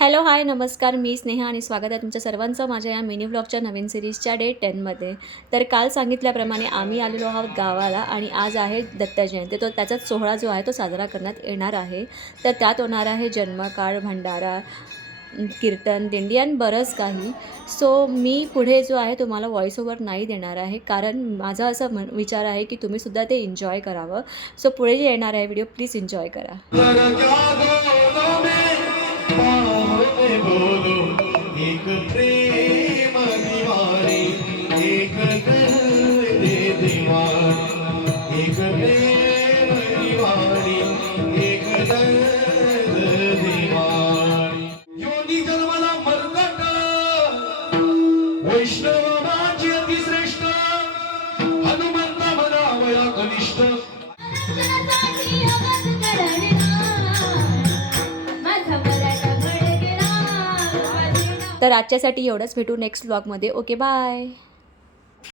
Hello hi नमस्कार, मी स्नेहा आणि स्वागत आहे तुमच्या सर्वांचं माझ्या या मिनी व्लॉगच्या नवीन सिरीजच्या डे 10मध्ये. तर काल सांगितल्याप्रमाणे आम्ही आलेलो आहोत गावाला आणि आज आहे दत्त जयंती. तो त्याचाच सोहळा जो आहे तो साजरा करण्यात येणार आहे. तर त्यात होणार आहे जन्मकाळ, भंडारा, कीर्तन, दिंडी आणि बरंच काही. सो मी पुढे जो आहे तुम्हाला व्हॉईस ओव्हर नाही देणार आहे, कारण माझा असा विचार आहे की तुम्हीसुद्धा ते एन्जॉय करावं. सो पुढे जे येणार आहे व्हिडिओ प्लीज एन्जॉय करा. बोलो एक प्रेम दीवारी, एक दे दीवारी, एक प्रेम दीवारी, एक दर्द दीवारी. योनी जन्मला मरकट, वैष्णव माझी अतिश्रेष्ठ, हनुमंत म्हणावया कनिष्ठ. तर आजच्यासाठी एवढंच. भेटू नेक्स्ट व्लॉगमध्ये. Okay bye.